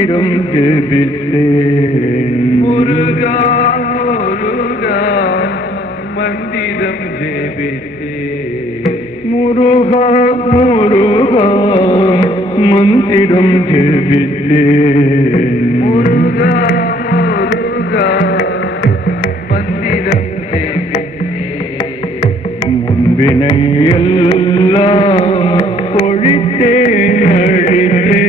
மந்திரம் ஜெபித்தேன். முருகா முருகா மந்திரம் ஜெபித்தேன். முருகா முருகா மந்திரம் ஜெபித்தேன். முருகா முருகா மந்திரம் ஜெபித்தேன். முன்பினை எல்லாம் ஒழித்தேன் அழித்தேன்.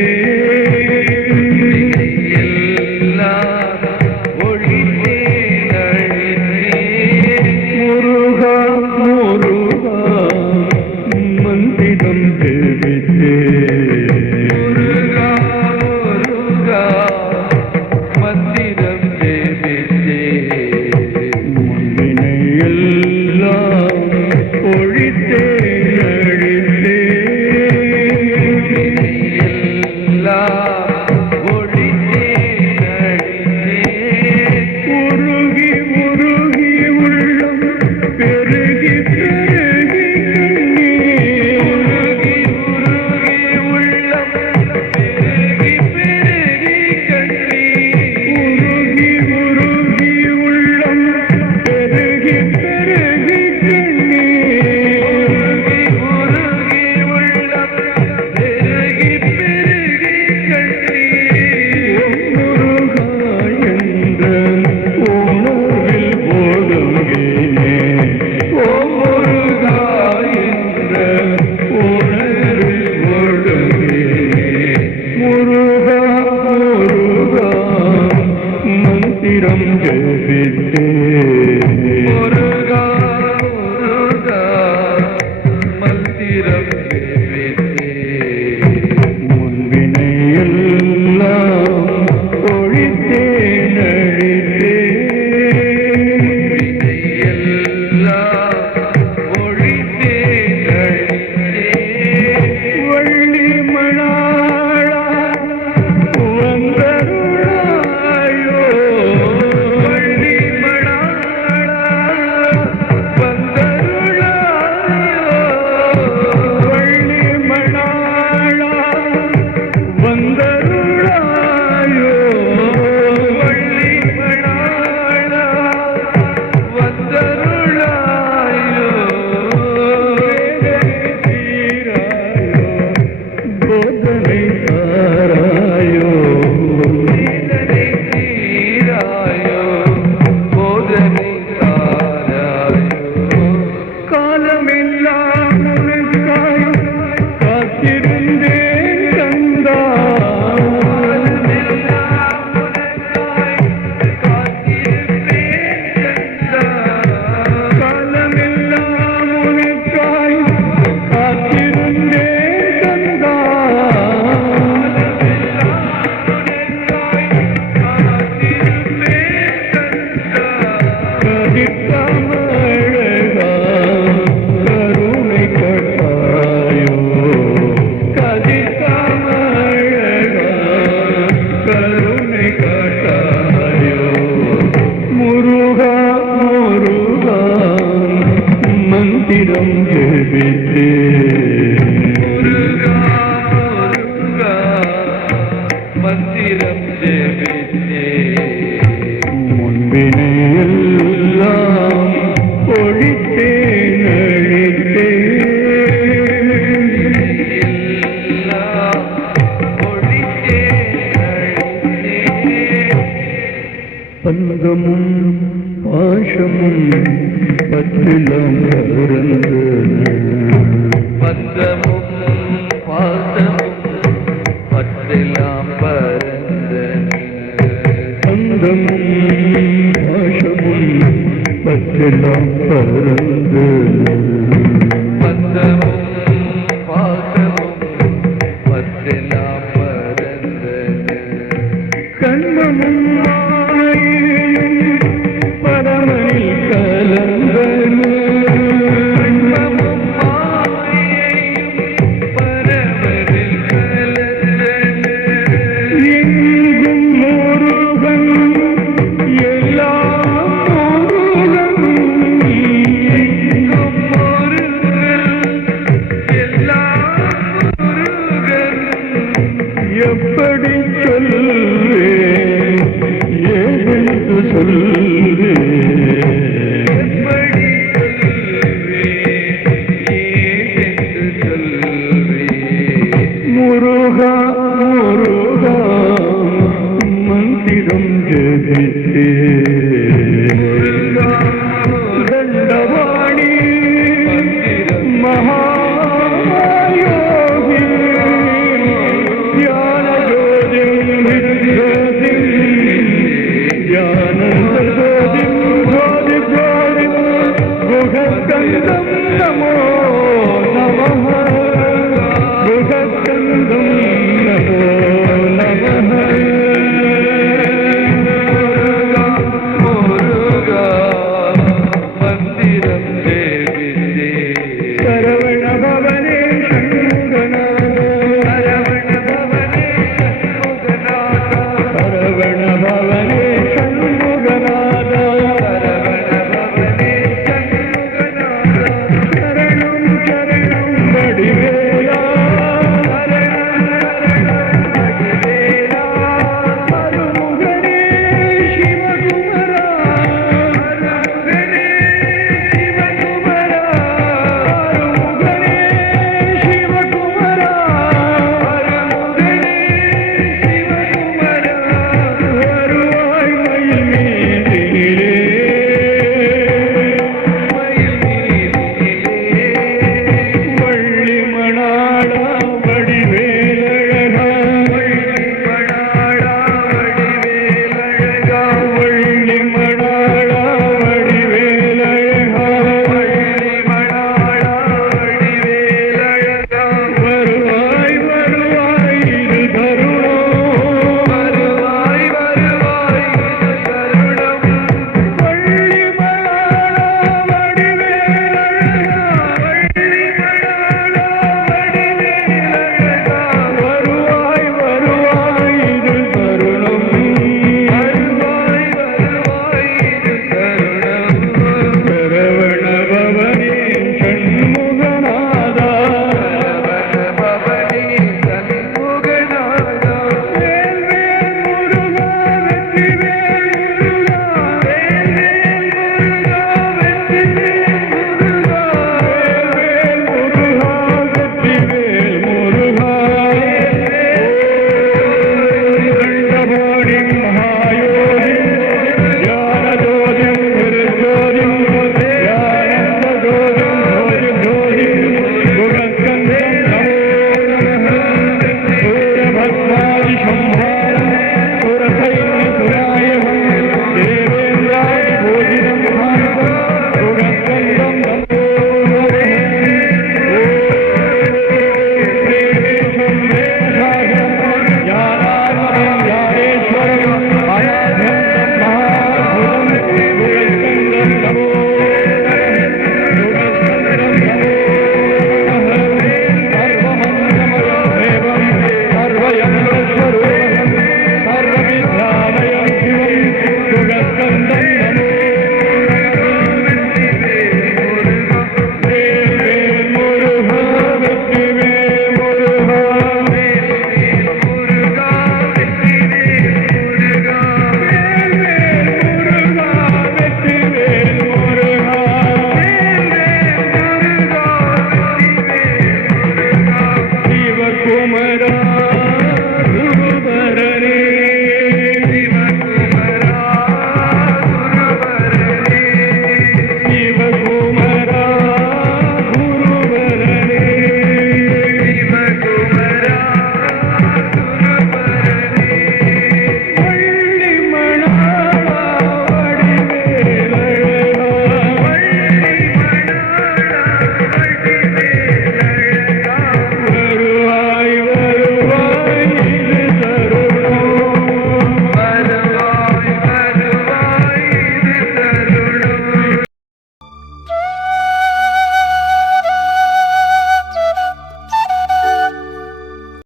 முருகா முருகா மந்திரம் ஜெபித்தேன். முருகா முருகா மந்திரம் ஜெபித்தேன். முன்பினை எல்லாம் ஒழித்தேன் அழித்தேன். உருகி உருகி உள்ளம் பெருகி பெருகி உருகி உருகி உள்ளம் பெருகி பெருகி முருகா என்ற உணர்வில் ஒடுங்கினேன். ஓ முருகா என்ற உணர்வில் ஒடுங்கினேன். முருகா முருகா மந்திரம் ஜெபித்தேன். முருகா முருகா மந்திரம் ஜெபித்தேன். முன்பினை எல்லாம் ஒழித்தேன் அழித்தேன். வள்ளி மணாளா வந்தருளாயோ. வள்ளி மணாளா வந்தருளாயோ. வள்ளி மணாளா வந்தருளாயோ. வள்ளி மணாளா வந்தருளாயோ. போதனை தாராயோ. வேதனை தீராயோ. போதனை தாராயோ. காலமெல்லாம் உனக்காய் காத்திருந்தேன் கந்தா. காலமெல்லாம் உனக்காய் காத்திருந்தேன் கந்தா. கதிர்காமழகா கருணை கட்டாயோ. கதிர்காமழகா கருணை கட்டாயோ. முருகா முருகா மந்திரம் ஜெபித்தேன். முருகா முருகா மந்திரம் ஜெபித்தேன். முன்பினை எல்லாம் ஒழித்தேன் அழித்தேன். பந்தமும் பாஷமும் பத்திலம் கறந்தன. பந்தமும் பாசமும் பற்றெல்லாம் பரந்தன. பந்தமும் பாஷமும் பத்திலம் பறந்தன. பந்தமும் பாசமும் பற்றெல்லாம் பரந்தன. கண்மமும்